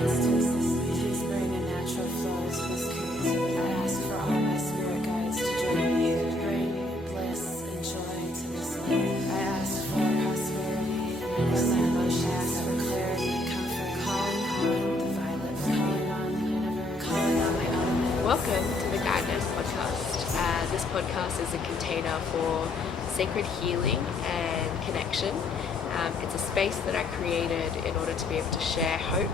Welcome to the Ness podcast. This podcast is a container for sacred healing and connection. It's a space that I created in order to be able to share hope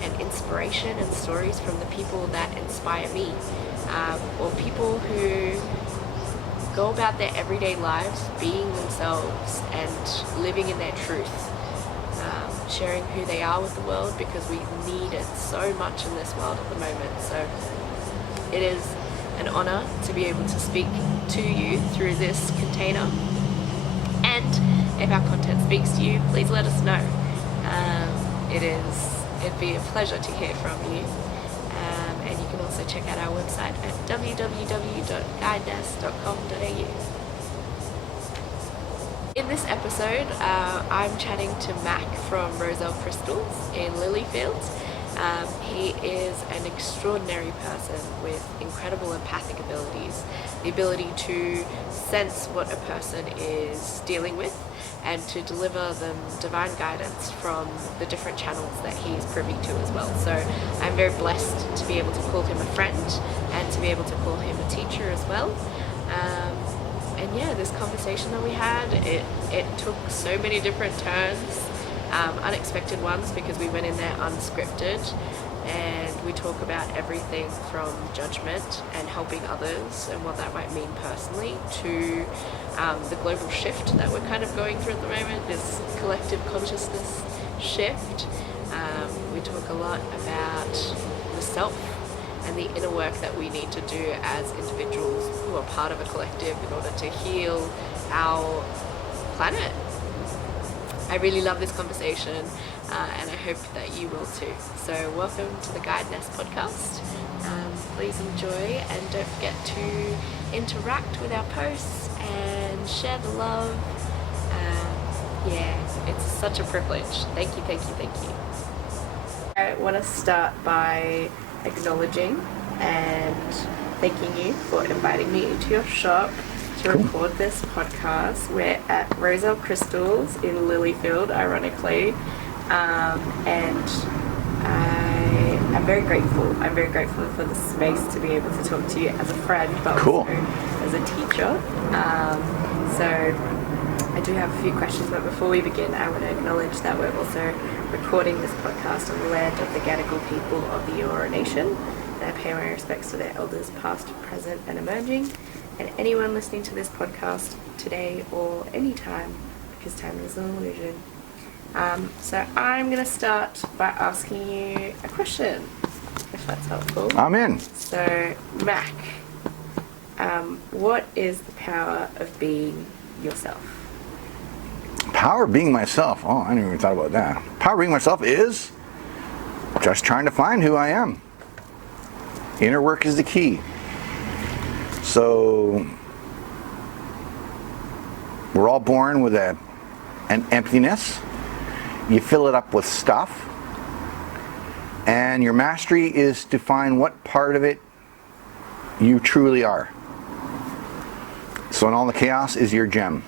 and inspiration and stories from the people that inspire me, or people who go about their everyday lives being themselves and living in their truth, sharing who they are with the world, because we need it so much in this world at the moment. So it is an honor to be able to speak to you through this container, and if our content speaks to you, please let us know. It'd be a pleasure to hear from you, and you can also check out our website at www.guideness.com.au. In this episode, I'm chatting to Mac from Rozelle Crystals in Lilyfield. He is an extraordinary person with incredible empathic abilities, the ability to sense what a person is dealing with and to deliver them divine guidance from the different channels that he's privy to as well. So I'm very blessed to be able to call him a friend and to be able to call him a teacher as well. And yeah, this conversation that we had, it took so many different turns. Unexpected ones, because we went in there unscripted, and we talk about everything from judgment and helping others and what that might mean personally to the global shift that we're kind of going through at the moment, this collective consciousness shift. We talk a lot about the self and the inner work that we need to do as individuals who are part of a collective in order to heal our planet. I really love this conversation, and I hope that you will too. So welcome to the Ness podcast. Please enjoy, and don't forget to interact with our posts and share the love. It's such a privilege. Thank you, thank you, thank you. I want to start by acknowledging and thanking you for inviting me into your shop to record this podcast. We're at Rozelle Crystals in Lilyfield, ironically, and I'm very grateful. I'm very grateful for the space to be able to talk to you as a friend, but also as a teacher. So I do have a few questions, but before we begin, I want to acknowledge that we're also recording this podcast on the land of the Gadigal people of the Eora Nation, and I pay my respects to their elders past, present, and emerging, and anyone listening to this podcast today or any time, because time is an illusion. So I'm going to start by asking you a question, if that's helpful. I'm in. So, Mac, what is the power of being yourself? Power of being myself. Oh, I never even thought about that. Power of being myself is just trying to find who I am. Inner work is the key. So we're all born with an emptiness. You fill it up with stuff. And your mastery is to find what part of it you truly are. So in all the chaos is your gem.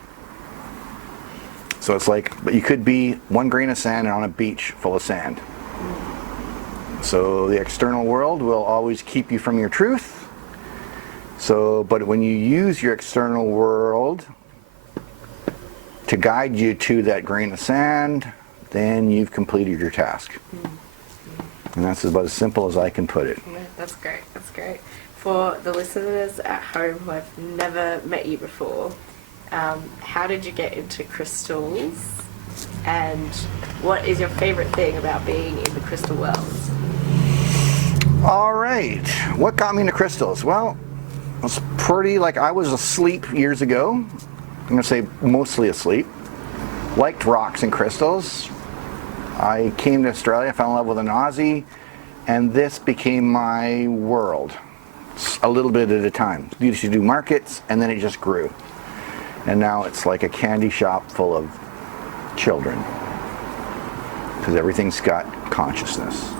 So it's like, but you could be one grain of sand on a beach full of sand. So the external world will always keep you from your truth. So, but when you use your external world to guide you to that grain of sand, then you've completed your task. And that's about as simple as I can put it. Yeah, that's great, that's great. For the listeners at home who have never met you before, how did you get into crystals? And what is your favorite thing about being in the crystal world? All right. What got me into crystals? Well, it was I was asleep years ago. I'm going to say mostly asleep. Liked rocks and crystals. I came to Australia, fell in love with an Aussie, and this became my world. A little bit at a time. We used to do markets, and then it just grew. And now it's like a candy shop full of children, because everything's got consciousness.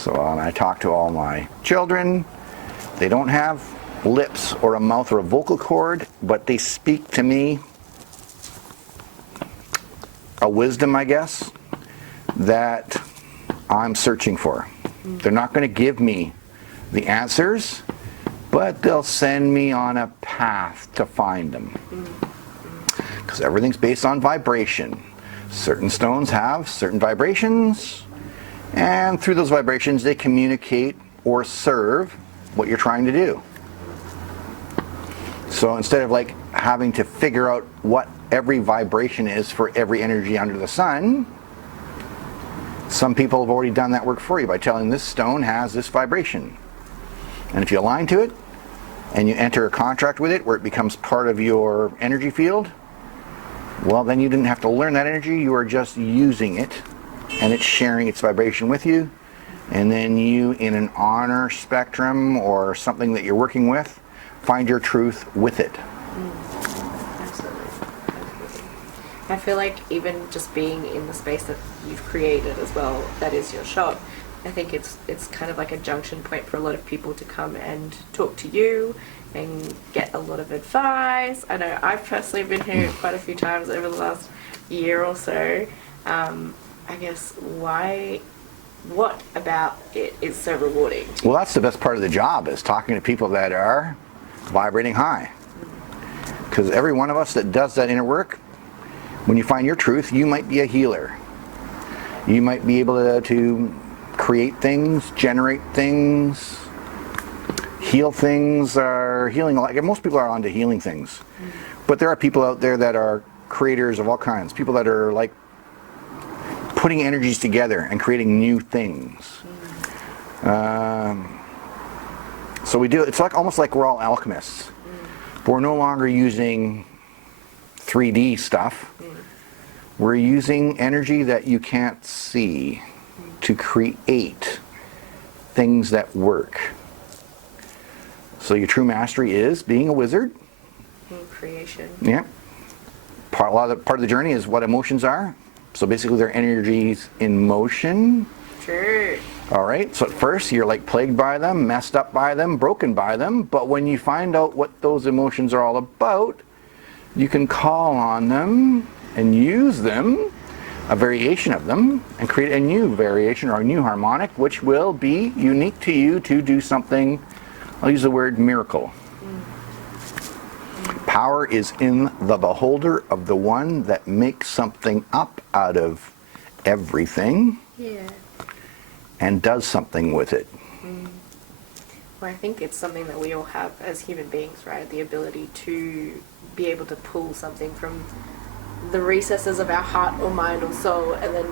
So when I talk to all my children, they don't have lips or a mouth or a vocal cord, but they speak to me a wisdom, I guess, that I'm searching for. They're not going to give me the answers, but they'll send me on a path to find them. Because everything's based on vibration. Certain stones have certain vibrations, and through those vibrations they communicate or serve what you're trying to do. So instead of like having to figure out what every vibration is for every energy under the sun, some people have already done that work for you by telling this stone has this vibration. And if you align to it and you enter a contract with it where it becomes part of your energy field, well, then you didn't have to learn that energy, you are just using it and it's sharing its vibration with you. And then you, in an honor spectrum or something that you're working with, find your truth with it. Absolutely. I feel like even just being in the space that you've created as well, that is your shop, I think it's kind of like a junction point for a lot of people to come and talk to you and get a lot of advice. I know I've personally been here quite a few times over the last year or so. I guess what about it is so rewarding? Well, that's the best part of the job, is talking to people that are vibrating high. Because every one of us that does that inner work, when you find your truth, you might be a healer. You might be able to create things, generate things, heal things. Healing, like most people are onto healing things. But there are people out there that are creators of all kinds. People that are like putting energies together and creating new things. So we do, it's like almost like we're all alchemists. But we're no longer using 3D stuff. We're using energy that you can't see to create things that work. So your true mastery is being a wizard. Creation. Yeah. Part of the journey is what emotions are. So basically they're energies in motion. Sure. All right, so at first you're like plagued by them, messed up by them, broken by them, but when you find out what those emotions are all about, you can call on them and use them, a variation of them, and create a new variation or a new harmonic, which will be unique to you to do something, I'll use the word miracle. Power is in the beholder of the one that makes something up out of everything. Yeah. And does something with it. Well, I think it's something that we all have as human beings, right? The ability to be able to pull something from the recesses of our heart or mind or soul and then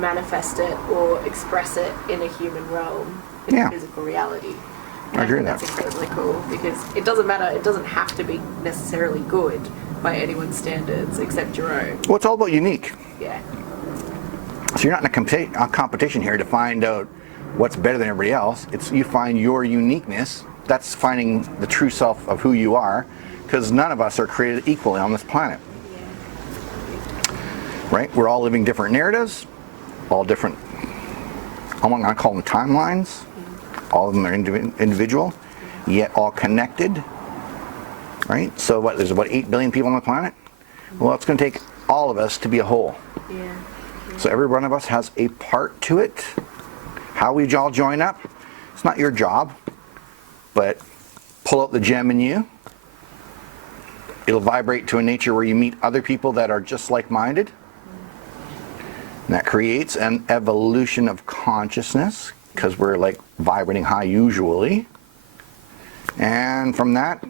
manifest it or express it in a human realm, in a physical reality. And I agree with that. That's incredibly cool because it doesn't matter, it doesn't have to be necessarily good by anyone's standards except your own. Well, it's all about unique. Yeah. So you're not in a competition here to find out what's better than everybody else. It's you find your uniqueness. That's finding the true self of who you are, because none of us are created equally on this planet. Yeah. Right? We're all living different narratives, all different, I'm going to call them timelines. All of them are individual, yet all connected. Right? So what? There's about 8 billion people on the planet. Well, it's going to take all of us to be a whole. Yeah. So every one of us has a part to it. How we all join up, it's not your job, but pull out the gem in you. It'll vibrate to a nature where you meet other people that are just like-minded. And that creates an evolution of consciousness, because we're like vibrating high usually. And from that,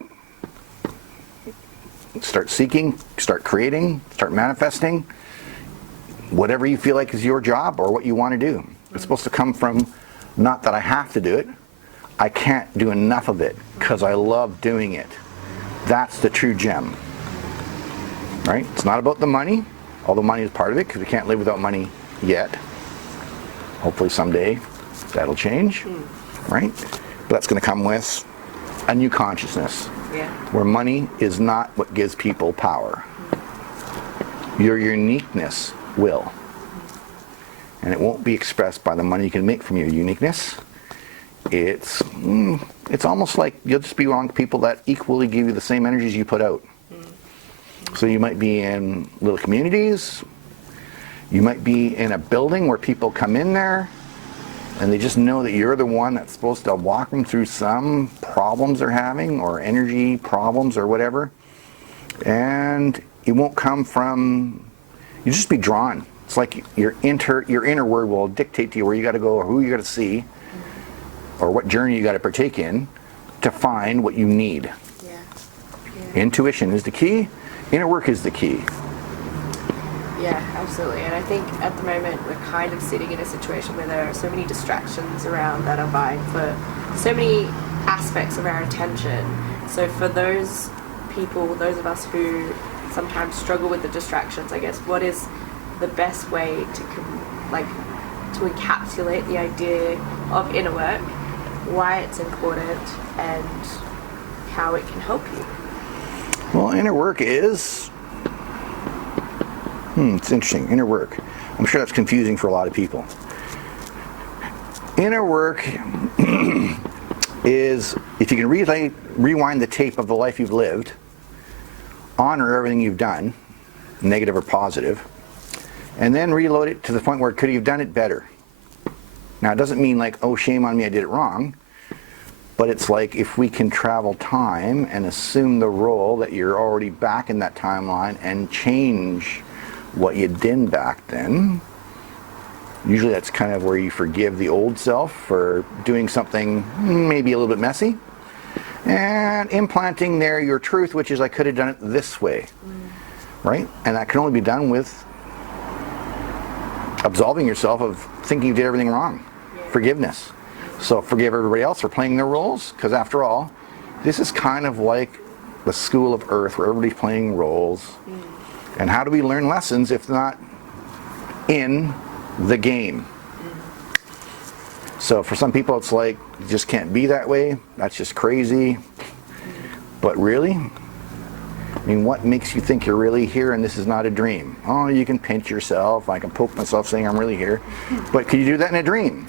start seeking, start creating, start manifesting. Whatever you feel like is your job or what you want to do. It's supposed to come from, not that I have to do it, I can't do enough of it because I love doing it. That's the true gem. Right? It's not about the money, although money is part of it because we can't live without money yet. Hopefully someday that'll change. Right? But that's going to come with a new consciousness. Yeah. Where money is not what gives people power. Your uniqueness will. and it won't be expressed by the money you can make from your uniqueness. It's almost like you'll just be around people that equally give you the same energies you put out. So you might be in little communities, you might be in a building where people come in there and they just know that you're the one that's supposed to walk them through some problems they're having or energy problems or whatever. And it won't come from, you just be drawn. It's like your inner word will dictate to you where you got to go or who you got to see or what journey you got to partake in to find what you need. Intuition is the key. Inner work is the key. Yeah, absolutely. And I think at the moment we're kind of sitting in a situation where there are so many distractions around that are vying for so many aspects of our attention. So for those people, those of us who sometimes struggle with the distractions, I guess, what is the best way to encapsulate the idea of inner work, why it's important, and how it can help you? Well, inner work is, it's interesting, inner work. I'm sure that's confusing for a lot of people. Inner work is, if you can rewind the tape of the life you've lived, honor everything you've done, negative or positive, and then reload it to the point where could you have done it better? Now, it doesn't mean like, oh, shame on me, I did it wrong. But it's like if we can travel time and assume the role that you're already back in that timeline and change what you did back then, usually that's kind of where you forgive the old self for doing something maybe a little bit messy and implanting there your truth, which is I could have done it this way, right? And that can only be done with absolving yourself of thinking you did everything wrong. Forgiveness. So forgive everybody else for playing their roles, because after all, this is kind of like the school of earth where everybody's playing roles. And how do we learn lessons if not in the game? So for some people it's like, you just can't be that way, that's just crazy. But really? I mean, what makes you think you're really here and this is not a dream? Oh, you can pinch yourself, I can poke myself saying I'm really here. But can you do that in a dream?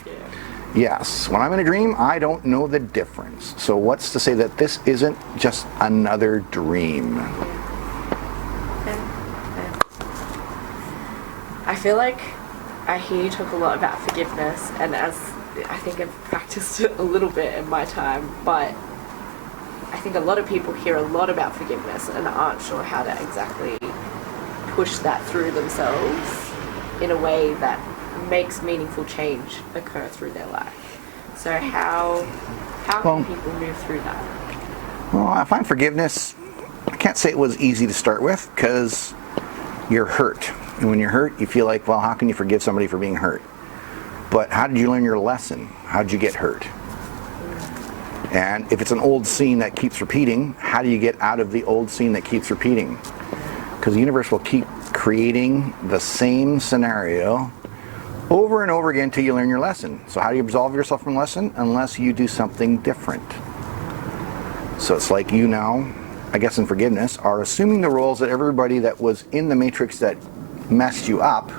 Yes. When I'm in a dream, I don't know the difference. So what's to say that this isn't just another dream? I feel like I hear you talk a lot about forgiveness, and as I think I've practiced it a little bit in my time, but I think a lot of people hear a lot about forgiveness and aren't sure how to exactly push that through themselves in a way that makes meaningful change occur through their life. So how can people move through that? Well, I find forgiveness, I can't say it was easy to start with because you're hurt. And when you're hurt, you feel like, well, how can you forgive somebody for being hurt? But how did you learn your lesson? How did you get hurt? And if it's an old scene that keeps repeating, how do you get out of the old scene that keeps repeating? Because the universe will keep creating the same scenario over and over again until you learn your lesson. So how do you absolve yourself from lesson? Unless you do something different. So it's like you now, I guess in forgiveness, are assuming the roles that everybody that was in the matrix that messed you up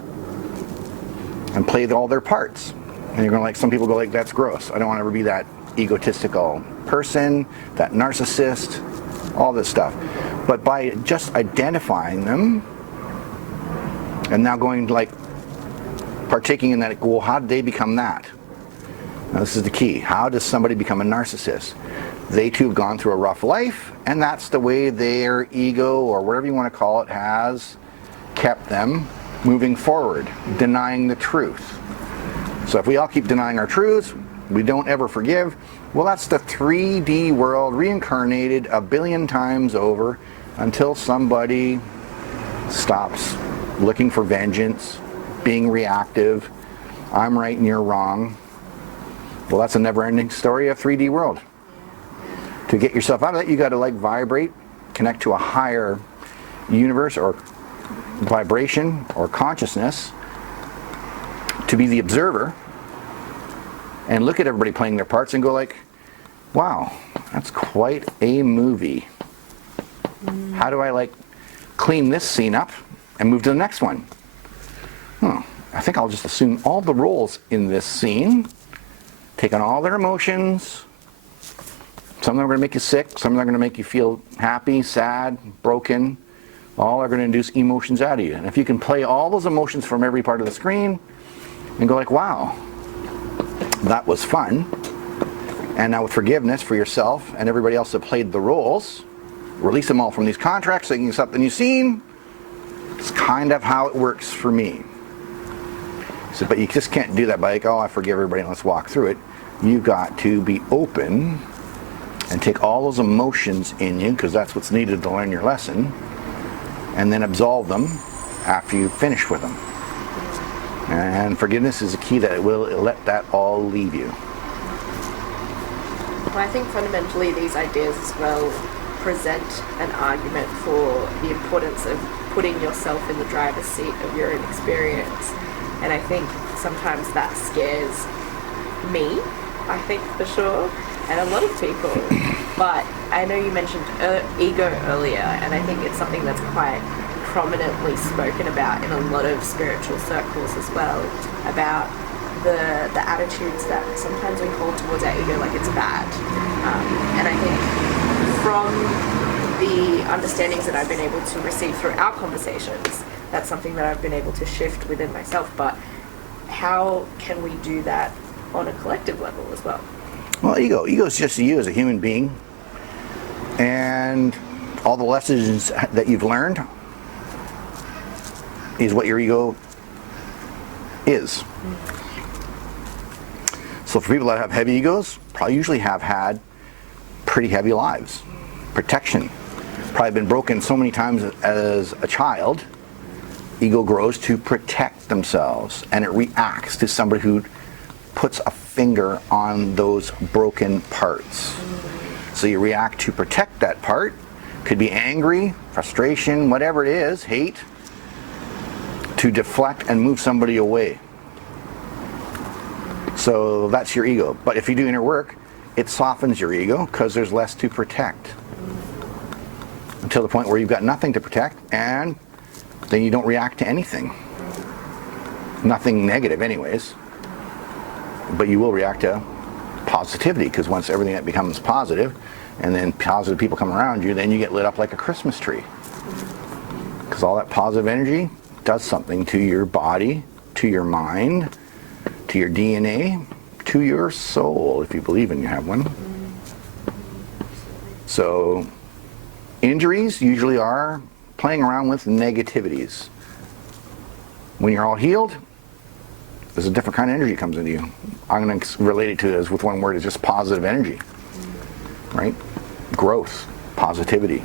and played all their parts. And you're going to, like, some people go like, that's gross. I don't want to ever be that egotistical person, that narcissist, all this stuff. But by just identifying them and now going like partaking in that, well, how did they become that? Now this is the key. How does somebody become a narcissist? They too have gone through a rough life, and that's the way their ego, or whatever you want to call it, has kept them moving forward, denying the truth. So if we all keep denying our truths, we don't ever forgive, well, that's the 3D world reincarnated a billion times over until somebody stops looking for vengeance, being reactive, I'm right and you're wrong. Well, that's a never-ending story of 3D world. To get yourself out of that, you got to like vibrate, connect to a higher universe or vibration or consciousness, to be the observer and look at everybody playing their parts and go like, wow, that's quite a movie. How do I like clean this scene up and move to the next one? I think I'll just assume all the roles in this scene, take on all their emotions. Some of them are going to make you sick, some of them are going to make you feel happy, sad, broken. All are going to induce emotions out of you. And if you can play all those emotions from every part of the screen and go like, wow, that was fun. And now with forgiveness for yourself and everybody else that played the roles, release them all from these contracts so you can accept the new scene. It's kind of how it works for me. So, but you just can't do that by like, oh, I forgive everybody and let's walk through it. You've got to be open and take all those emotions in you, because that's what's needed to learn your lesson, and then absolve them after you finish with them. And forgiveness is a key that it will let that all leave you. Well, I think fundamentally these ideas as well present an argument for the importance of putting yourself in the driver's seat of your own experience. And I think sometimes that scares me, I think for sure, and a lot of people. But I know you mentioned ego earlier, and I think it's something that's quite prominently spoken about in a lot of spiritual circles as well, about the attitudes that sometimes we hold towards our ego like it's bad. And I think from the understandings that I've been able to receive through our conversations, that's something that I've been able to shift within myself. But how can we do that on a collective level as well? Well, ego is just you as a human being, and all the lessons that you've learned is what your ego is. So for people that have heavy egos, probably usually have had pretty heavy lives. Protection, probably been broken so many times as a child. Ego grows to protect themselves, and it reacts to somebody who puts a finger on those broken parts. So you react to protect that part. Could be angry, frustration, whatever it is, hate, to deflect and move somebody away. So that's your ego. But if you do inner work, it softens your ego because there's less to protect. Until the point where you've got nothing to protect, and then you don't react to anything. Nothing negative anyways. But you will react to positivity, because once everything that becomes positive, and then positive people come around you, then you get lit up like a Christmas tree. Because all that positive energy does something to your body, to your mind, to your DNA, to your soul, if you believe in you have one. So injuries usually are playing around with negativities. When you're all healed, there's a different kind of energy that comes into you. I'm going to relate it to as with one word, is just positive energy, right? Growth, positivity.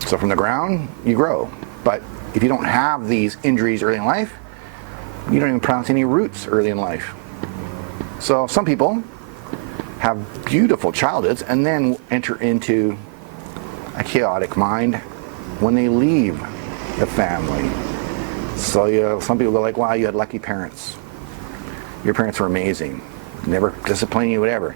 So from the ground, you grow. But if you don't have these injuries early in life, you don't even pronounce any roots early in life. So some people have beautiful childhoods and then enter into a chaotic mind when they leave the family. So some people are like, wow, you had lucky parents. Your parents were amazing. Never disciplining you, whatever.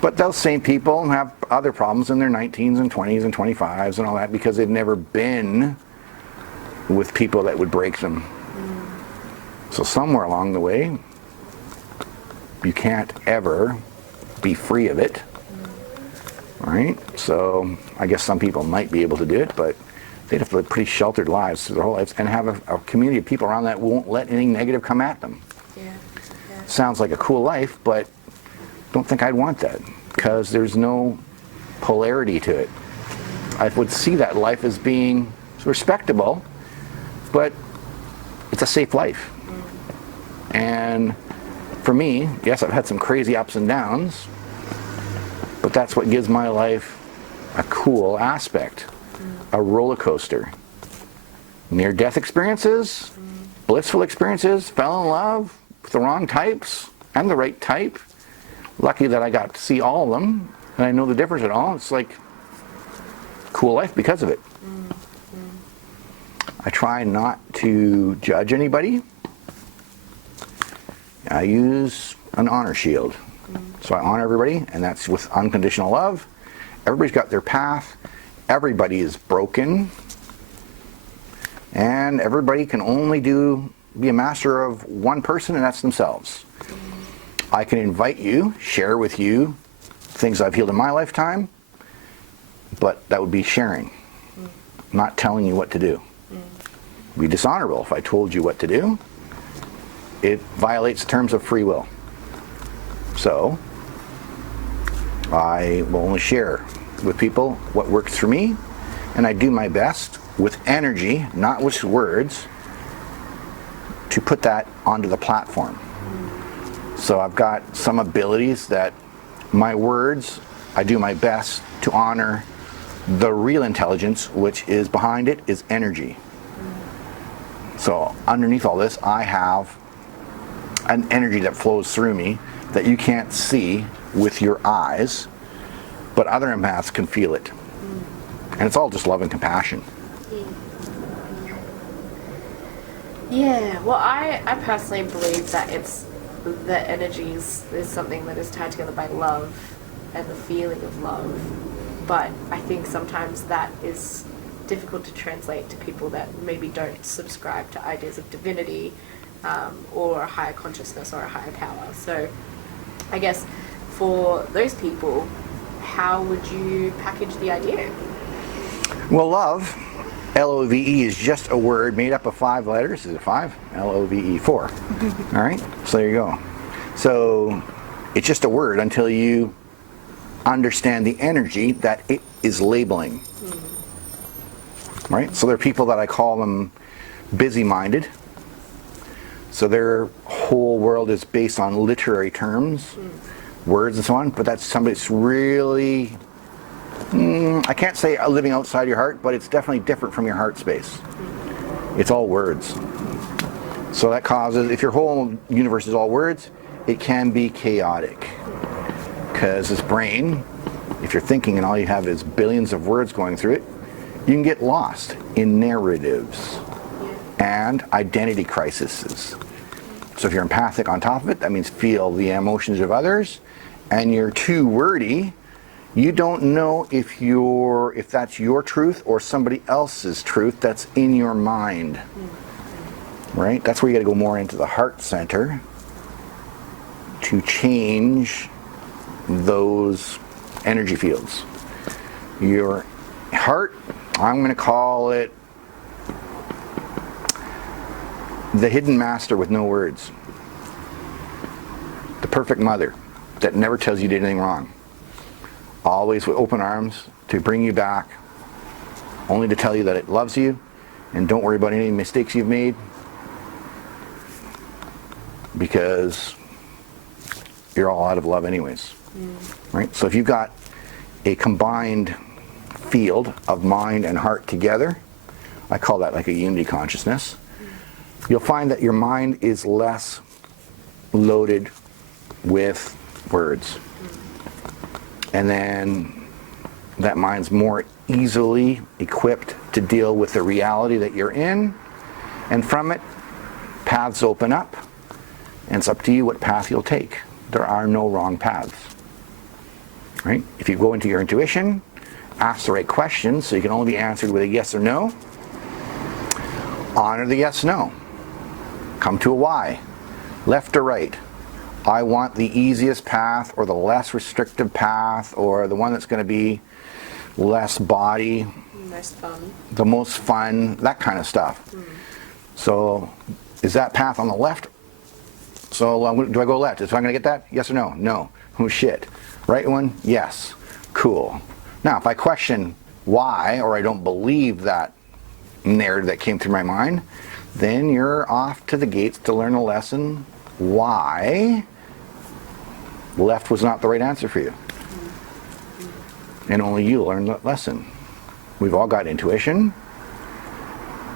But those same people have other problems in their 19s and 20s and 25s and all that, because they've never been with people that would break them. So somewhere along the way, you can't ever be free of it. Right? So I guess some people might be able to do it, but they'd have to live pretty sheltered lives through their whole lives and have a community of people around that won't let anything negative come at them. Yeah. Sounds like a cool life, but don't think I'd want that, because there's no polarity to it. I would see that life as being respectable, but it's a safe life. And for me, yes, I've had some crazy ups and downs, but that's what gives my life a cool aspect, a roller coaster. Near-death experiences, blissful experiences, fell in love with the wrong types and the right type. Lucky that I got to see all of them, and I know the difference at all. It's like cool life because of it. I try not to judge anybody. I use an honor shield. So I honor everybody, and that's with unconditional love. Everybody's got their path. Everybody is broken. And everybody can only do be a master of one person, and that's themselves. I can invite you, share with you things I've healed in my lifetime, but that would be sharing, not telling you what to do. It'd be dishonorable if I told you what to do. It violates terms of free will. So I will only share with people what works for me, and I do my best with energy, not with words, to put that onto the platform. So I've got some abilities that my words, I do my best to honor the real intelligence, which is behind it, is energy. So underneath all this, I have an energy that flows through me that you can't see with your eyes, but other empaths can feel it. And it's all just love and compassion. Yeah, well, I personally believe that the energies is something that is tied together by love and the feeling of love. But I think sometimes that is difficult to translate to people that maybe don't subscribe to ideas of divinity, or a higher consciousness or a higher power. So I guess for those people, how would you package the idea? Well, love, L-O-V-E, is just a word made up of 5 letters. Is it 5? L-O-V-E, 4. All right, so there you go. So it's just a word until you understand the energy that it is labeling. Right? So there are people that I call them busy-minded. So their whole world is based on literary terms, words and so on, but that's somebody that's really, I can't say living outside your heart, but it's definitely different from your heart space. It's all words. So that causes, if your whole universe is all words, it can be chaotic. Because this brain, if you're thinking and all you have is billions of words going through it, you can get lost in narratives and identity crises. So if you're empathic on top of it, that means feel the emotions of others, and you're too wordy, you don't know if that's your truth or somebody else's truth that's in your mind. Right? That's where you got to go more into the heart center to change those energy fields. Your heart, I'm going to call it the hidden master with no words. The perfect mother that never tells you did anything wrong. Always with open arms to bring you back, only to tell you that it loves you and don't worry about any mistakes you've made, because you're all out of love anyways. Right? So if you've got a combined field of mind and heart together, I call that like a unity consciousness, you'll find that your mind is less loaded with words. And then that mind's more easily equipped to deal with the reality that you're in, and from it, paths open up, and it's up to you what path you'll take. There are no wrong paths. Right? If you go into your intuition, ask the right questions so you can only be answered with a yes or no, honor the yes no. Come to a why, left or right. I want the easiest path or the less restrictive path or the one that's going to be less body, the most fun, that kind of stuff. So is that path on the left? So do I go left? Is I going to get that? Yes or no? No. Oh shit. Right one? Yes. Cool. Now if I question why, or I don't believe that narrative that came through my mind, then you're off to the gates to learn a lesson why left was not the right answer for you. And only you learn that lesson. We've all got intuition,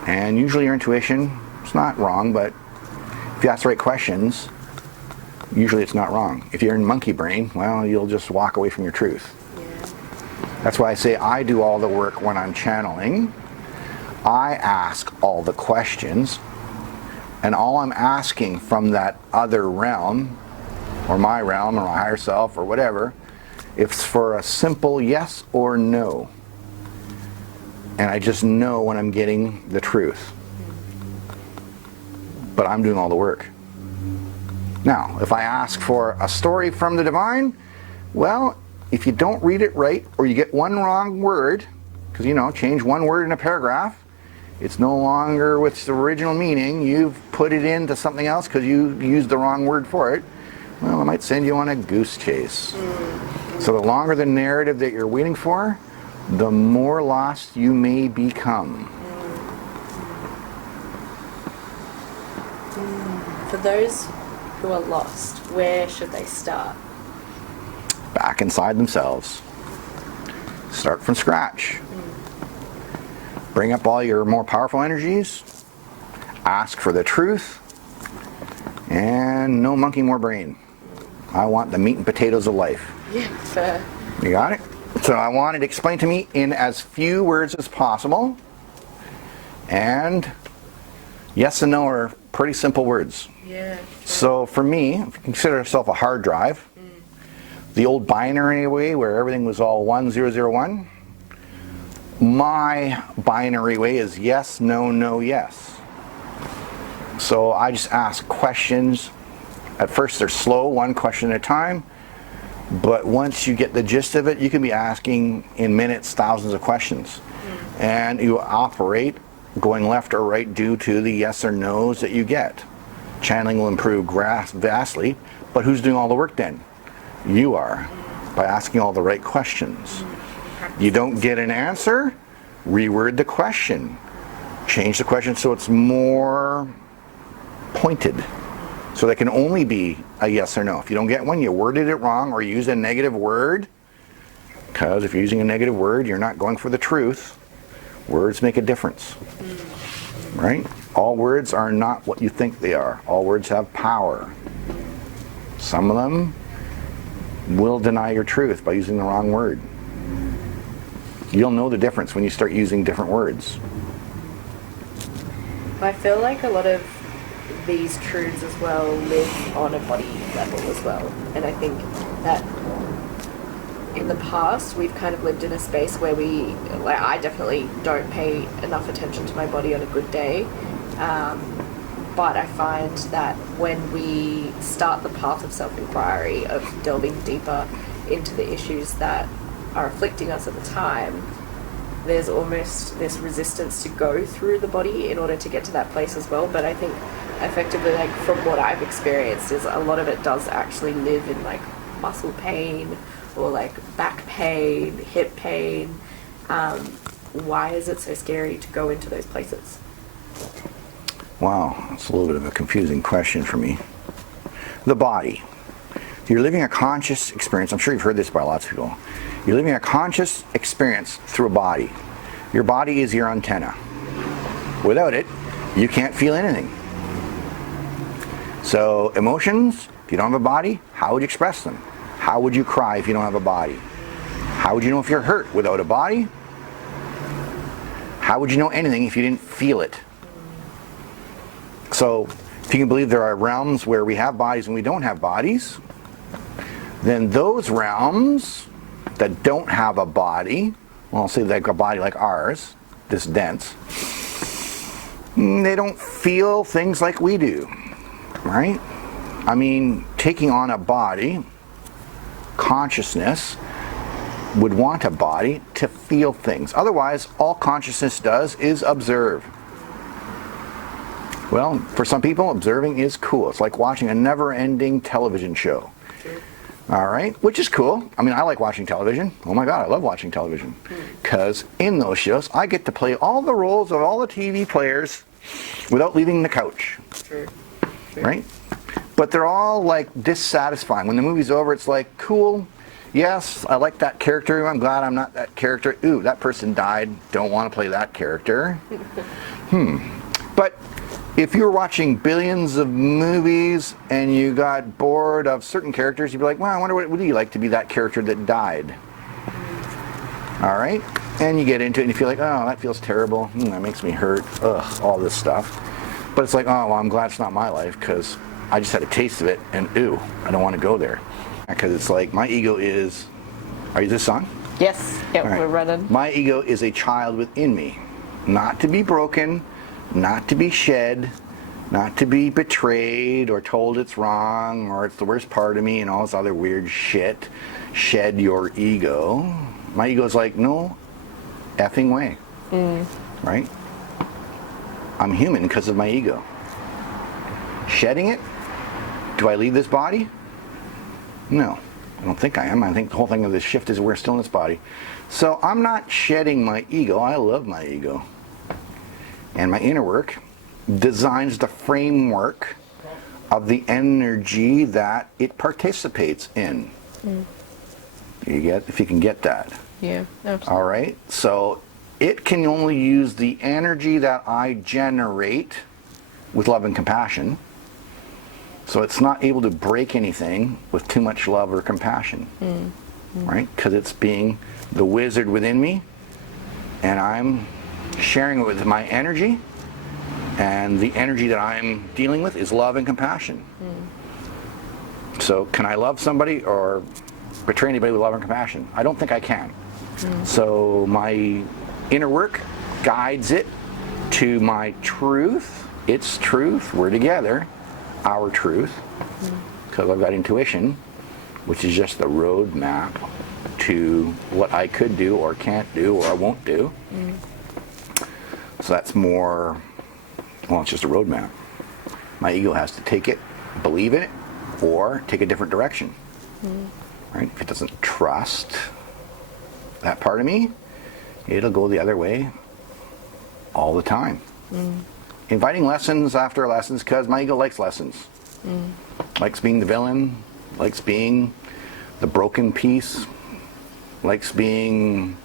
and usually your intuition, it's not wrong, but if you ask the right questions, usually it's not wrong. If you're in monkey brain, well, you'll just walk away from your truth. That's why I say I do all the work when I'm channeling. I ask all the questions, and all I'm asking from that other realm, or my realm, or my higher self, or whatever, it's for a simple yes or no. And I just know when I'm getting the truth. but I'm doing all the work. Now, if I ask for a story from the divine, well, if you don't read it right, or you get one wrong word, because change one word in a paragraph, it's no longer with its original meaning. You've put it into something else because you used the wrong word for it. Well, I might send you on a goose chase. So the longer the narrative that you're waiting for, the more lost you may become. For those who are lost, where should they start? Back inside themselves. Start from scratch. Bring up all your more powerful energies. Ask for the truth. And no monkey, more brain. I want the meat and potatoes of life. Yeah, fair. You got it? So I wanted to explain to me in as few words as possible. And yes and no are pretty simple words. Yeah. So for me, if you consider yourself a hard drive, the old binary way where everything was all 1001, my binary way is yes, no, no, yes. So I just ask questions. At first they're slow, one question at a time, but once you get the gist of it, you can be asking in minutes thousands of questions. And you operate going left or right due to the yes or no's that you get. Channeling will improve vastly, but who's doing all the work then? You are, by asking all the right questions. You don't get an answer, reword the question. Change the question so it's more pointed. So that can only be a yes or no. If you don't get one, you worded it wrong or you use a negative word. Because if you're using a negative word, you're not going for the truth. Words make a difference. Right? All words are not what you think they are. All words have power. Some of them will deny your truth by using the wrong word. You'll know the difference when you start using different words. I feel like a lot of these truths as well live on a body level as well. And I think that in the past we've kind of lived in a space where I definitely don't pay enough attention to my body on a good day. But I find that when we start the path of self-inquiry, of delving deeper into the issues that are afflicting us at the time, there's almost this resistance to go through the body in order to get to that place as well. But I think effectively, like from what I've experienced, is a lot of it does actually live in like muscle pain or like back pain, hip pain. Why is it so scary to go into those places? Wow, that's a little bit of a confusing question for me. The body. You're living a conscious experience. I'm sure you've heard this by lots of people. You're living a conscious experience through a body. Your body is your antenna. Without it, you can't feel anything. So emotions, if you don't have a body, how would you express them? How would you cry if you don't have a body? How would you know if you're hurt without a body? How would you know anything if you didn't feel it? So if you can believe there are realms where we have bodies and we don't have bodies, then those realms that don't have a body, well, I'll say like a body like ours, this dense, they don't feel things like we do, right? I mean, taking on a body, consciousness would want a body to feel things. Otherwise, all consciousness does is observe. Well, for some people, observing is cool. It's like watching a never-ending television show. All right, which is cool. I mean, I like watching television. Oh my God, I love watching television. Because in those shows, I get to play all the roles of all the TV players without leaving the couch. True. Right? But they're all like dissatisfying. When the movie's over, it's like, cool. Yes, I like that character. I'm glad I'm not that character. Ooh, that person died. Don't want to play that character. But if you were watching billions of movies and you got bored of certain characters, you'd be like, well, I wonder what it would be like to be that character that died. All right? And you get into it and you feel like, oh, that feels terrible. That makes me hurt. Ugh, all this stuff. But it's like, oh, well, I'm glad it's not my life because I just had a taste of it and ooh, I don't want to go there. Because it's like my ego is, are you this on? Yes, yep, right. We're running. My ego is a child within me. Not to be broken, not to be shed, not to be betrayed or told it's wrong or it's the worst part of me and all this other weird shit. Shed your ego. My ego's like, no effing way. Right? I'm human because of my ego. Shedding it? Do I leave this body? No, I don't think I am. I think the whole thing of this shift is we're still in this body. So I'm not shedding my ego. I love my ego. And my inner work designs the framework of the energy that it participates in. You get, if you can get that. Yeah, absolutely. All right. So it can only use the energy that I generate with love and compassion. So it's not able to break anything with too much love or compassion. Right? Because it's being the wizard within me, and I'm sharing it with my energy, and the energy that I'm dealing with is love and compassion. So can I love somebody or betray anybody with love and compassion? I don't think I can. So my inner work guides it to my truth, its truth, we're together, our truth, because I've got intuition, which is just the roadmap to what I could do or can't do or I won't do. So that's more, well, it's just a roadmap. My ego has to take it, believe in it, or take a different direction. Right? If it doesn't trust that part of me, it'll go the other way all the time. Inviting lessons after lessons because my ego likes lessons. Likes being the villain, likes being the broken piece, likes being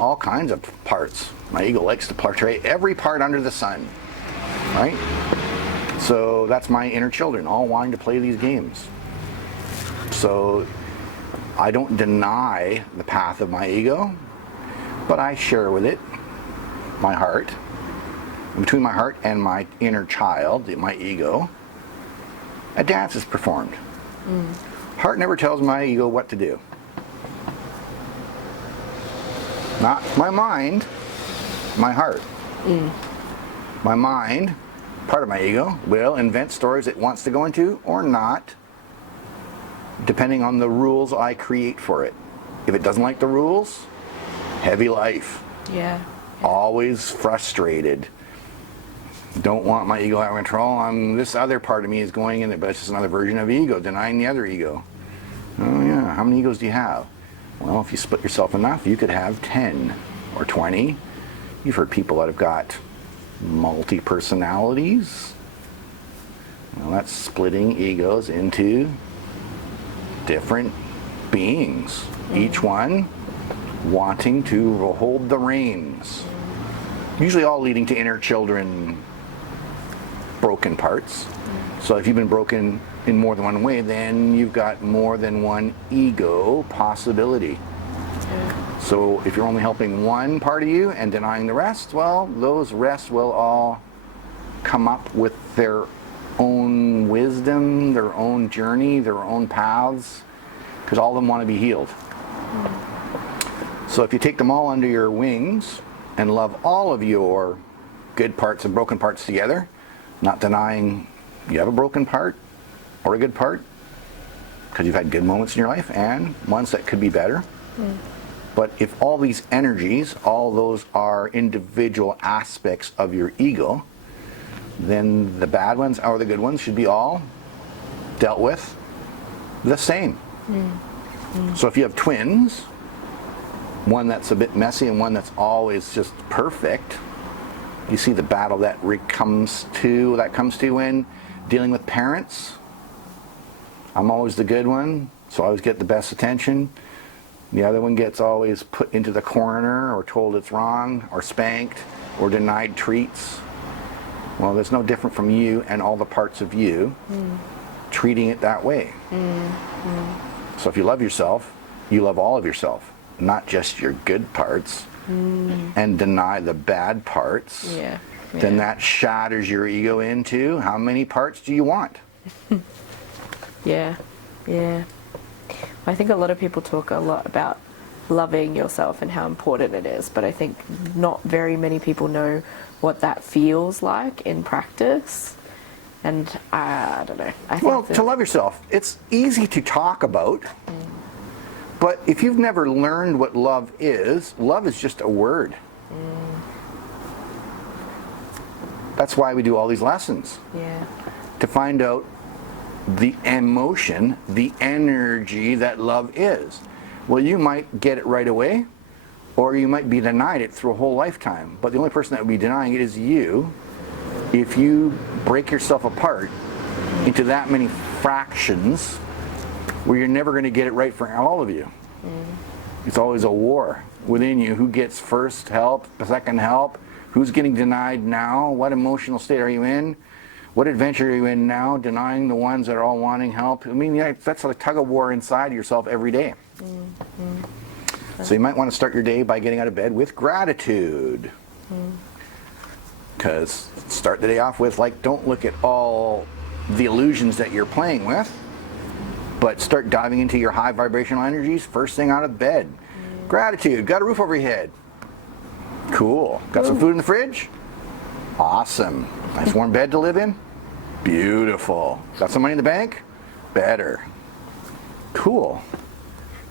all kinds of parts. My ego likes to portray every part under the sun, right? So that's my inner children, all wanting to play these games. So I don't deny the path of my ego, but I share with it my heart. Between my heart and my inner child, my ego, a dance is performed. Heart never tells my ego what to do. Not my mind, my heart. My mind, part of my ego, will invent stories it wants to go into or not, depending on the rules I create for it. If it doesn't like the rules, heavy life. Yeah. Always frustrated. Don't want my ego out of control. This other part of me is going in it, but it's just another version of ego, denying the other ego. Oh yeah, how many egos do you have? Well, if you split yourself enough, you could have 10 or 20. You've heard people that have got multi-personalities. Well, that's splitting egos into different beings, each one wanting to hold the reins. Usually all leading to inner children broken parts. So if you've been broken in more than one way, then you've got more than one ego possibility. So if you're only helping one part of you and denying the rest, well, those rest will all come up with their own wisdom, their own journey, their own paths, because all of them want to be healed. So if you take them all under your wings and love all of your good parts and broken parts together, not denying you have a broken part or a good part, because you've had good moments in your life and ones that could be better. But if all these energies, all those are individual aspects of your ego, then the bad ones or the good ones should be all dealt with the same. So if you have twins, one that's a bit messy and one that's always just perfect, you see the battle that comes to when dealing with parents. I'm always the good one, so I always get the best attention. The other one gets always put into the corner or told it's wrong or spanked or denied treats. Well, there's no different from you and all the parts of you treating it that way. So if you love yourself, you love all of yourself, not just your good parts, and deny the bad parts. Then that shatters your ego into how many parts do you want? Yeah. I think a lot of people talk a lot about loving yourself and how important it is. But I think not very many people know what that feels like in practice. And I don't know. I think to love yourself, it's easy to talk about, but if you've never learned what love is just a word. That's why we do all these lessons. Yeah. To find out the emotion, the energy that love is. Well, you might get it right away, or you might be denied it through a whole lifetime. But the only person that would be denying it is you, if you break yourself apart into that many fractions where you're never going to get it right for all of you. It's always a war within you. Who gets first help, second help? Who's getting denied now? What emotional state are you in? What adventure are you in now, denying the ones that are all wanting help? I mean, yeah, that's a tug of war inside yourself every day. So you might want to start your day by getting out of bed with gratitude. Because start the day off with, like, don't look at all the illusions that you're playing with, but start diving into your high vibrational energies first thing out of bed. Gratitude. Got a roof over your head. Cool. Got some food in the fridge? Awesome. Nice warm bed to live in? Beautiful. Got some money in the bank? Better. Cool.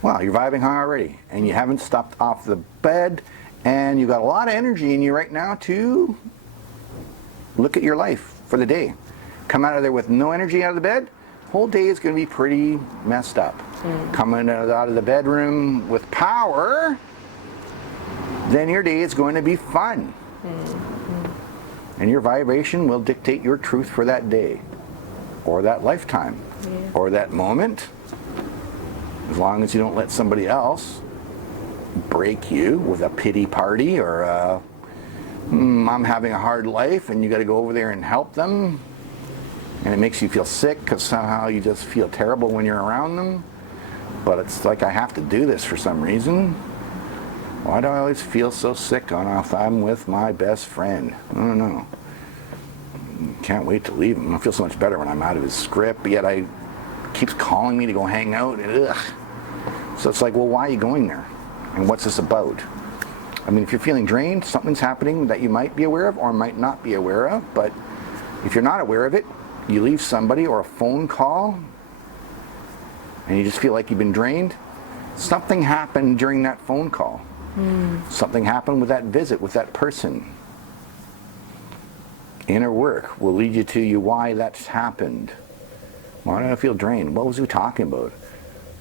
Wow, you're vibing high already, and you haven't stopped off the bed, and you've got a lot of energy in you right now to look at your life for the day. Come out of there with no energy out of the bed, whole day is going to be pretty messed up. Coming out of the bedroom with power, then your day is going to be fun. And your vibration will dictate your truth for that day, or that lifetime, or that moment. As long as you don't let somebody else break you with a pity party, or I'm having a hard life and you got to go over there and help them, and it makes you feel sick because somehow you just feel terrible when you're around them. But it's like, I have to do this for some reason. Why do I always feel so sick if I'm with my best friend? I don't know. Can't wait to leave him. I feel so much better when I'm out of his script, but yet he keeps calling me to go hang out. Ugh. So it's like, well, why are you going there? And what's this about? I mean, if you're feeling drained, something's happening that you might be aware of or might not be aware of. But if you're not aware of it, you leave somebody or a phone call, and you just feel like you've been drained. Something happened during that phone call. Something happened with that visit with that person. Inner work will lead you to why that's happened. Why did I feel drained? What was he talking about?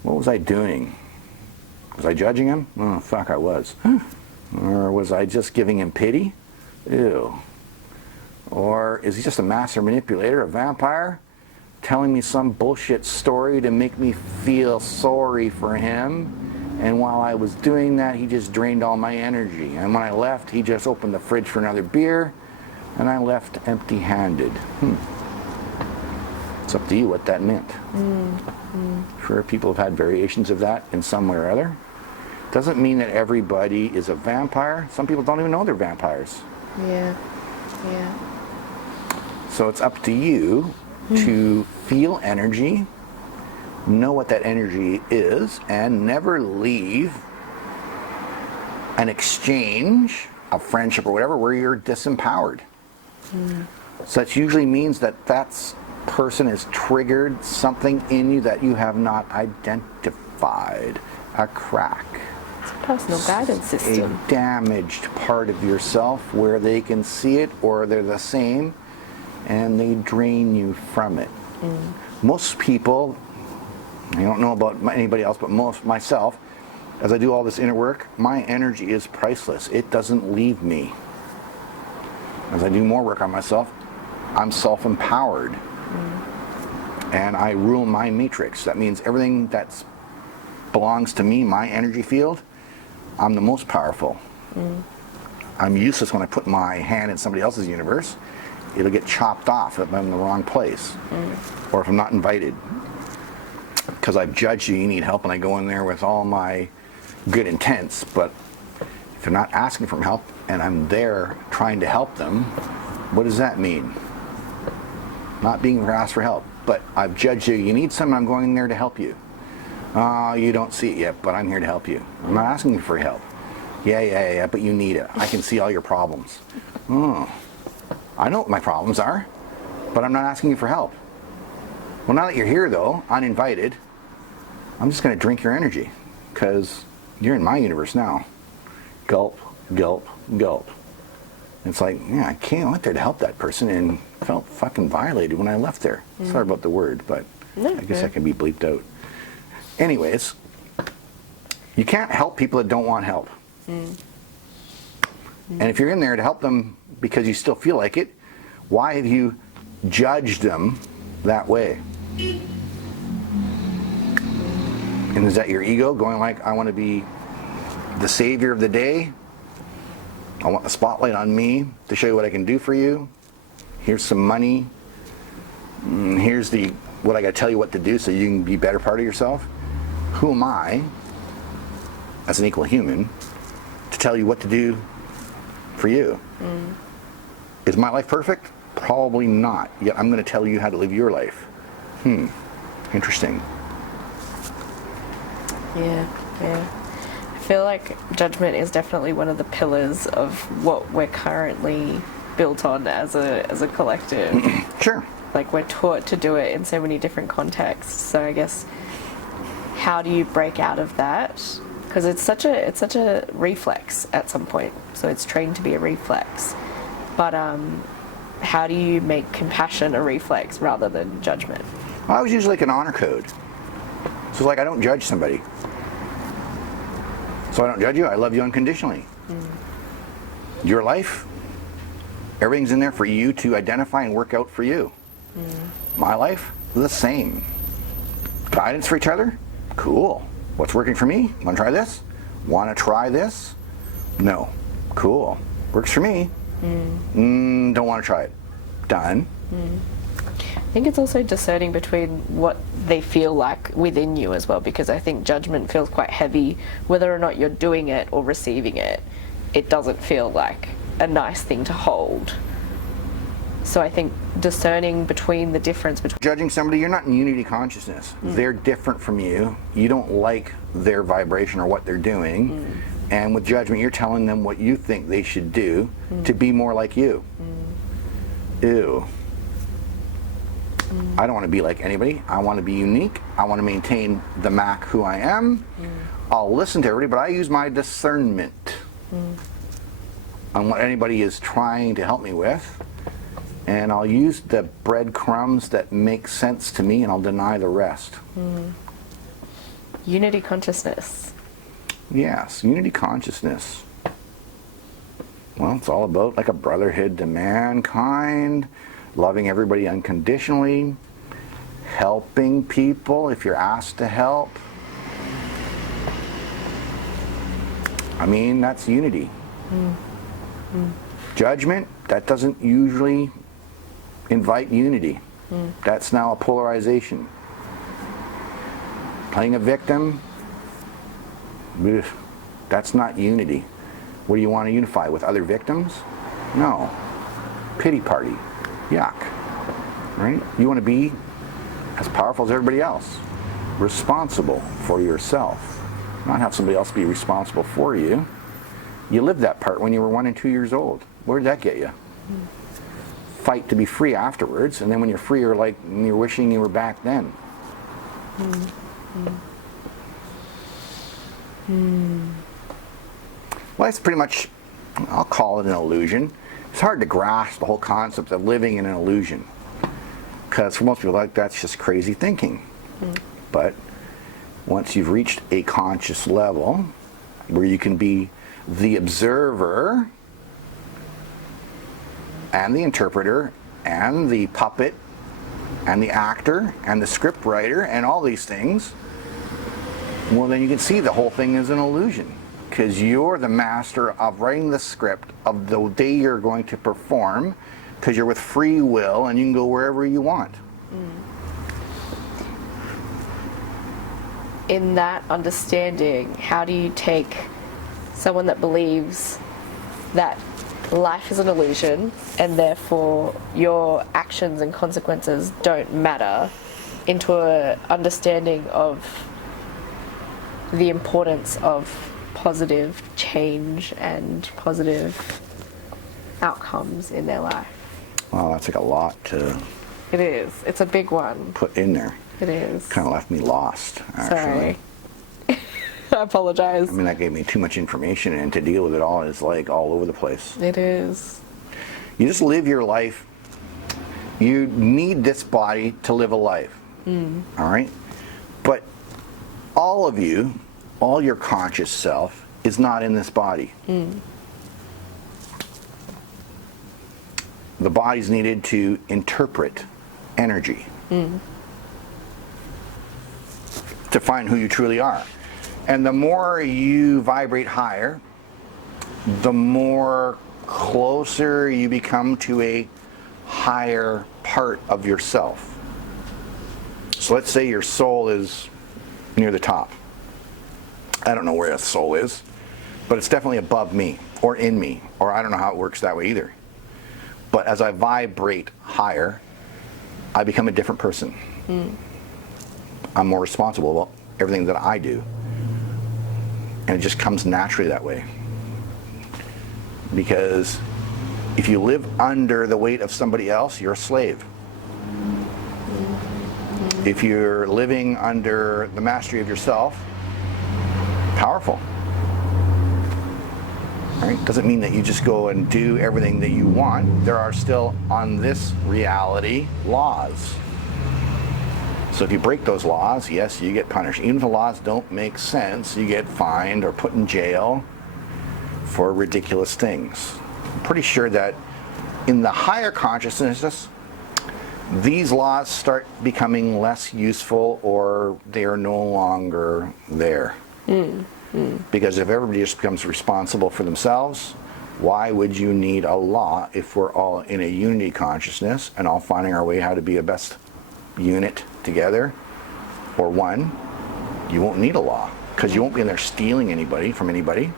What was I doing? Was I judging him? Oh, fuck, I was. Or was I just giving him pity? Ew. Or is he just a master manipulator, a vampire, telling me some bullshit story to make me feel sorry for him? And while I was doing that, he just drained all my energy. And when I left, he just opened the fridge for another beer, and I left empty-handed. It's up to you what that meant. Sure, people have had variations of that in some way or other. Doesn't mean that everybody is a vampire. Some people don't even know they're vampires. Yeah. So it's up to you to feel energy, know what that energy is, and never leave an exchange, a friendship or whatever, where you're disempowered. So that usually means that person has triggered something in you that you have not identified. A crack. It's a personal guidance system. A damaged part of yourself where they can see it, or they're the same, and they drain you from it. Most people, I don't know about anybody else, but myself, as I do all this inner work, my energy is priceless. It doesn't leave me. As I do more work on myself, I'm self-empowered. And I rule my matrix. That means everything that belongs to me, my energy field, I'm the most powerful. I'm useless when I put my hand in somebody else's universe. It'll get chopped off if I'm in the wrong place, or if I'm not invited. Because I've judged you need help, and I go in there with all my good intents, but if you're not asking for help, and I'm there trying to help them, what does that mean? Not being asked for help, but I've judged you need something, I'm going in there to help you. You don't see it yet, but I'm here to help you. I'm not asking you for help. Yeah, but you need it. I can see all your problems. Oh, I know what my problems are, but I'm not asking you for help. Well, now that you're here, though, uninvited, I'm just going to drink your energy, because you're in my universe now. Gulp, gulp, gulp. It's like, yeah, I went there to help that person and felt fucking violated when I left there. Sorry about the word, but I guess that can be bleeped out. Anyways, you can't help people that don't want help. And if you're in there to help them because you still feel like it, why have you judged them that way? And is that your ego going like, I want to be the savior of the day? I want the spotlight on me to show you what I can do for you. Here's some money. Here's what I got to tell you what to do so you can be a better part of yourself. Who am I, as an equal human, to tell you what to do for you? Is my life perfect? Probably not. Yet I'm going to tell you how to live your life. Interesting. Yeah. I feel like judgment is definitely one of the pillars of what we're currently built on as a collective. Sure. Like, we're taught to do it in so many different contexts. So I guess, how do you break out of that? Because it's such a reflex at some point. So it's trained to be a reflex. But how do you make compassion a reflex rather than judgment? I was usually like an honor code. So like, I don't judge somebody. So I don't judge you. I love you unconditionally. Your life, everything's in there for you to identify and work out for you. My life, the same. Guidance for each other? Cool. What's working for me? Want to try this? Want to try this? No. Cool. Works for me. Don't want to try it. Done. I think it's also discerning between what they feel like within you as well, because I think judgment feels quite heavy. Whether or not you're doing it or receiving it, it doesn't feel like a nice thing to hold. So I think discerning between the difference between... Judging somebody, you're not in unity consciousness. They're different from you. You don't like their vibration or what they're doing. And with judgment, you're telling them what you think they should do to be more like you. Ew. I don't want to be like anybody. I want to be unique. I want to maintain the Mac who I am. I'll listen to everybody, but I use my discernment on what anybody is trying to help me with. And I'll use the breadcrumbs that make sense to me, and I'll deny the rest. Unity consciousness. Yes, unity consciousness. Well, it's all about like a brotherhood to mankind, loving everybody unconditionally, helping people if you're asked to help. I mean, that's unity. Judgment, that doesn't usually invite unity. That's now a polarization. Playing a victim, that's not unity. What do you want to unify with? Other victims? No. Pity party. Yuck. Right? You want to be as powerful as everybody else. Responsible for yourself. Not have somebody else be responsible for you. You lived that part when you were 1 and 2 years old. Where did that get you? Fight to be free afterwards, and then when you're free, you're like, you're wishing you were back then. Well, it's pretty much, I'll call it an illusion. It's hard to grasp the whole concept of living in an illusion, because for most people, like, that's just crazy thinking. But once you've reached a conscious level where you can be the observer and the interpreter and the puppet and the actor and the script writer and all these things, well, then you can see the whole thing is an illusion, because you're the master of writing the script of the day you're going to perform, because you're with free will and you can go wherever you want. In that understanding, how do you take someone that believes that life is an illusion and therefore your actions and consequences don't matter into an understanding of the importance of positive change and positive outcomes in their life. Well, that's like a lot to It is. It's a big one. put in there. It is. Kind of left me lost, actually. Sorry. I apologize. I mean, that gave me too much information, and to deal with it all is like all over the place. It is. You just live your life. You need this body to live a life. All right? But all of you, all your conscious self, is not in this body. The body's needed to interpret energy, to find who you truly are. And the more you vibrate higher, the more closer you become to a higher part of yourself. So let's say your soul is near the top. I don't know where a soul is, but it's definitely above me or in me, or I don't know how it works that way either. But as I vibrate higher, I become a different person. I'm more responsible about everything that I do. And it just comes naturally that way. Because if you live under the weight of somebody else, you're a slave. If you're living under the mastery of yourself, powerful. Right? Doesn't mean that you just go and do everything that you want. There are still, on this reality, laws. So if you break those laws, yes, you get punished. Even if the laws don't make sense, you get fined or put in jail for ridiculous things. I'm pretty sure that in the higher consciousness, these laws start becoming less useful, or they are no longer there. Because if everybody just becomes responsible for themselves, why would you need a law if we're all in a unity consciousness and all finding our way how to be a best unit together, or one? You won't need a law, because you won't be in there stealing anybody from anybody,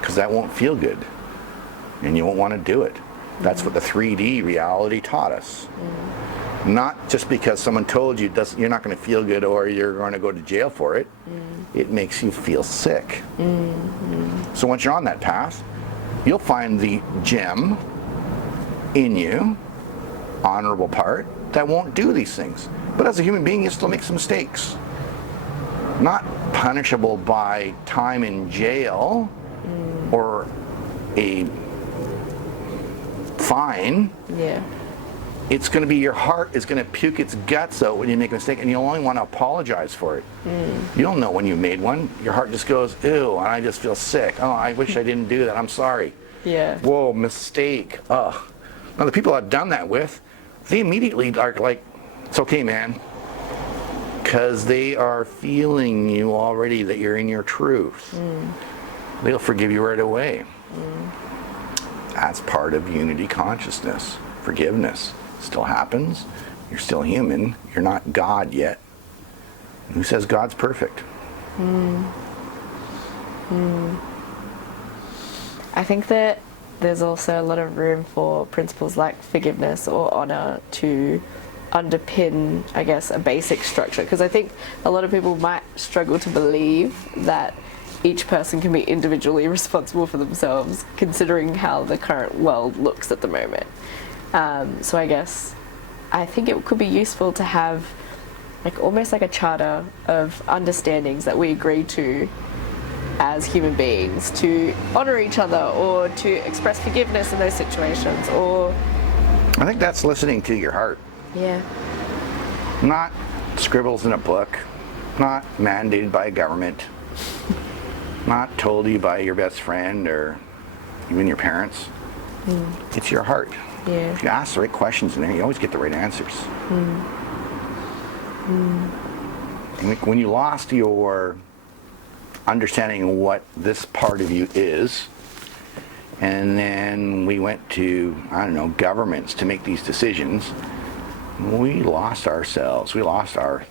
because that won't feel good, and you won't want to do it. That's what the 3D reality taught us. Not just because someone told you you're not going to feel good or you're going to go to jail for it. It makes you feel sick. So once you're on that path, you'll find the gem in you, honorable part, that won't do these things. But as a human being, you still make some mistakes. Not punishable by time in jail or a fine. Yeah. It's going to be your heart is going to puke its guts out when you make a mistake, and you'll only want to apologize for it. You don't know when you made one. Your heart just goes, ew, and I just feel sick. Oh, I wish I didn't do that. I'm sorry. Yeah. Whoa, mistake. Ugh. Now, the people I've done that with, they immediately are like, it's okay, man. Because they are feeling you already that you're in your truth. They'll forgive you right away. That's part of unity consciousness. Forgiveness still happens. You're still human. You're not God yet. Who says God's perfect? I think that there's also a lot of room for principles like forgiveness or honor to underpin, I guess, a basic structure. Because I think a lot of people might struggle to believe that each person can be individually responsible for themselves, considering how the current world looks at the moment. So I think it could be useful to have almost like a charter of understandings that we agree to as human beings, to honor each other or to express forgiveness in those situations, or... I think that's listening to your heart. Yeah. Not scribbles in a book, not mandated by a government, not told you by your best friend or even your parents. It's your heart. Yeah. If you ask the right questions in there, you always get the right answers. When you lost your understanding what this part of you is, and then we went to, I don't know, governments to make these decisions, we lost ourselves. We lost our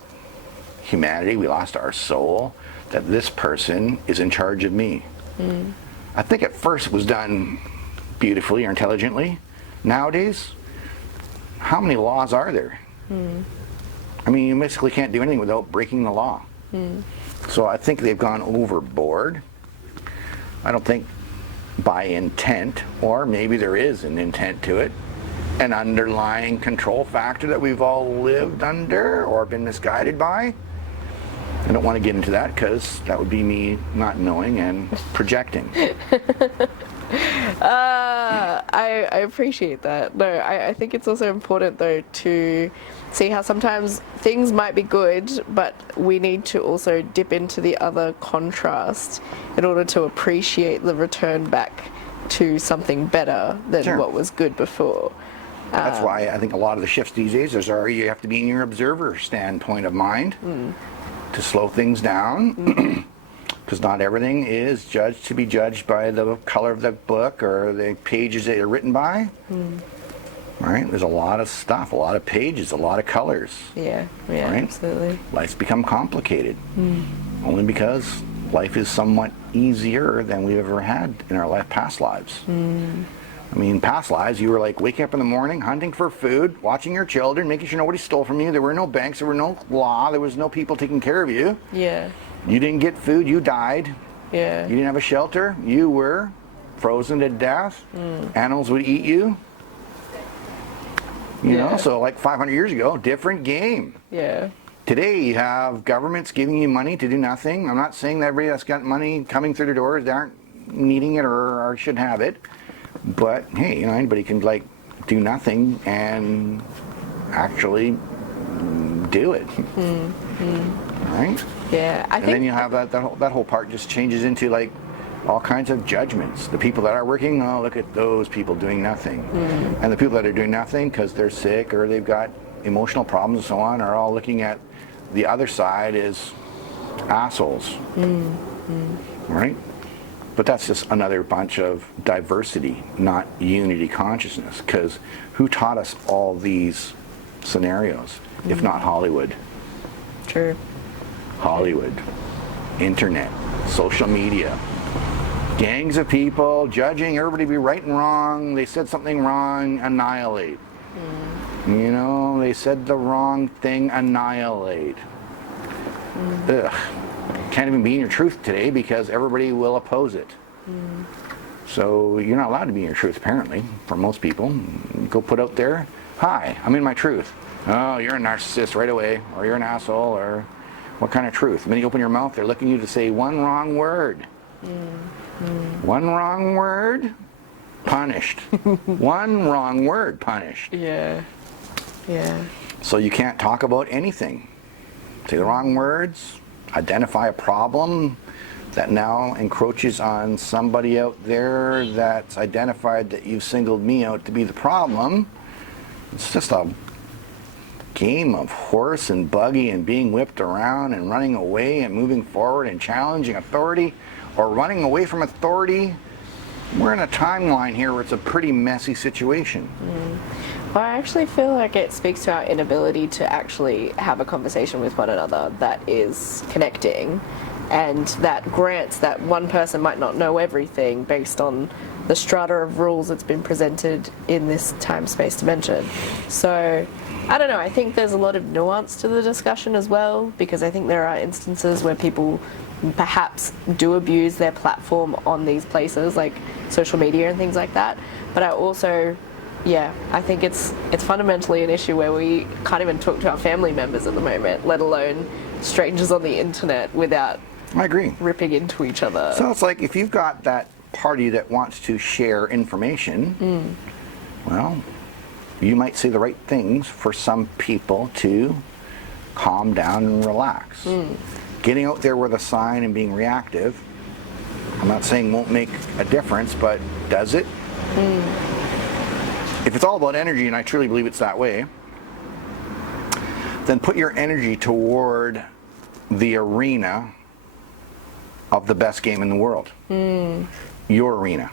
humanity. We lost our soul, that this person is in charge of me. I think at first it was done beautifully or intelligently. Nowadays, how many laws are there? I mean, you basically can't do anything without breaking the law. So I think they've gone overboard. I don't think by intent, or maybe there is an intent to it, an underlying control factor that we've all lived under or been misguided by. I don't want to get into that because that would be me not knowing and projecting. I appreciate that. No, I think it's also important though to see how sometimes things might be good, but we need to also dip into the other contrast in order to appreciate the return back to something better than Sure. what was good before. That's why I think a lot of the shifts these days are you have to be in your observer standpoint of mind to slow things down. Because not everything is judged to be judged by the color of the book or the pages that are written by. Right? There's a lot of stuff, a lot of pages, a lot of colors. Yeah, Right? absolutely. Life's become complicated. Only because life is somewhat easier than we've ever had in our past lives. I mean, past lives, you were like waking up in the morning, hunting for food, watching your children, making sure nobody stole from you. There were no banks, there were no law, there was no people taking care of you. Yeah, You didn't get food, you died. yeah. You didn't have a shelter, you were frozen to death. Animals would eat you. You know, so like 500 years ago, different game. Yeah. Today you have governments giving you money to do nothing. I'm not saying that everybody that's got money coming through the doors, they aren't needing it or should have it. But hey, you know, anybody can like do nothing and actually do it. Right? Yeah, I And think then you have that whole part just changes into like all kinds of judgments. The people that are working, oh, look at those people doing nothing. And the people that are doing nothing because they're sick or they've got emotional problems and so on are all looking at the other side as assholes. Right? But that's just another bunch of diversity, not unity consciousness. Because who taught us all these scenarios, if not Hollywood? true. Hollywood, internet, social media, gangs of people judging everybody to be right and wrong. They said something wrong, annihilate. You know, they said the wrong thing, annihilate. Ugh. Can't even be in your truth today because everybody will oppose it. So you're not allowed to be in your truth, apparently, for most people. Go put out there, hi, I'm in my truth. Oh, you're a narcissist right away, or you're an asshole, or what kind of truth? And then you open your mouth, they're looking at you to say one wrong word. One wrong word, punished. One wrong word, punished. Yeah. Yeah. So you can't talk about anything. Say the wrong words, identify a problem that now encroaches on somebody out there that's identified that you've singled me out to be the problem. It's just a game of horse and buggy and being whipped around and running away and moving forward and challenging authority or running away from authority. We're in a timeline here where it's a pretty messy situation. Well, I actually feel like it speaks to our inability to actually have a conversation with one another that is connecting, and that grants that one person might not know everything based on the strata of rules that's been presented in this time-space dimension. So, I don't know, I think there's a lot of nuance to the discussion as well, because I think there are instances where people perhaps do abuse their platform on these places, like social media and things like that. But I also, yeah, I think it's fundamentally an issue where we can't even talk to our family members at the moment, let alone strangers on the internet without I agree. ripping into each other. So it's like if you've got that party that wants to share information, well, you might say the right things for some people to calm down and relax. Getting out there with a sign and being reactive, I'm not saying won't make a difference, but does it? If it's all about energy, and I truly believe it's that way, then put your energy toward the arena of the best game in the world. Your arena.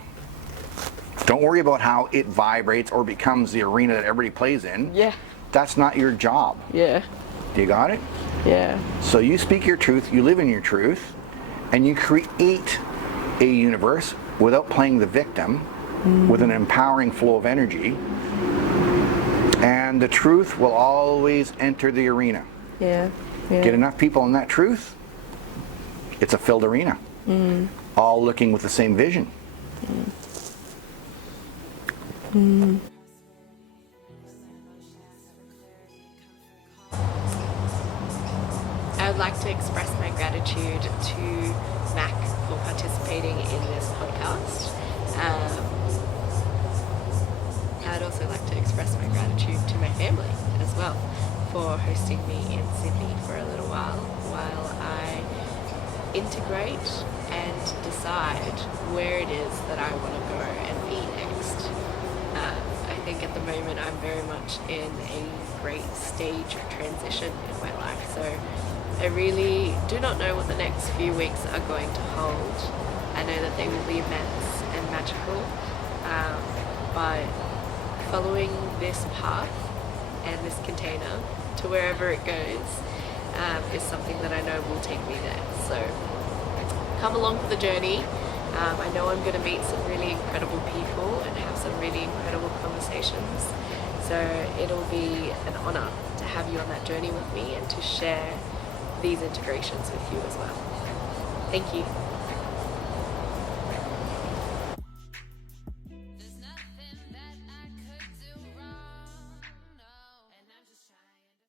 Don't worry about how it vibrates or becomes the arena that everybody plays in. Yeah. That's not your job. Yeah. You got it? Yeah. So you speak your truth, you live in your truth, and you create a universe without playing the victim, with an empowering flow of energy, and the truth will always enter the arena. Yeah. Yeah. Get enough people in that truth, It's a filled arena, all looking with the same vision. I would like to express my gratitude to Mac for participating in this podcast. I'd also like to express my gratitude to my family as well for hosting me in Sydney for a little while I integrate and decide where it is that I want to go and be next. I think at the moment I'm very much in a great stage of transition in my life, so I really do not know what the next few weeks are going to hold. I know that they will be immense and magical, but following this path and this container to wherever it goes is something that I know will take me there. So come along for the journey. I know I'm going to meet some really incredible people and have some really incredible conversations. So it'll be an honor to have you on that journey with me and to share these integrations with you as well. Thank you.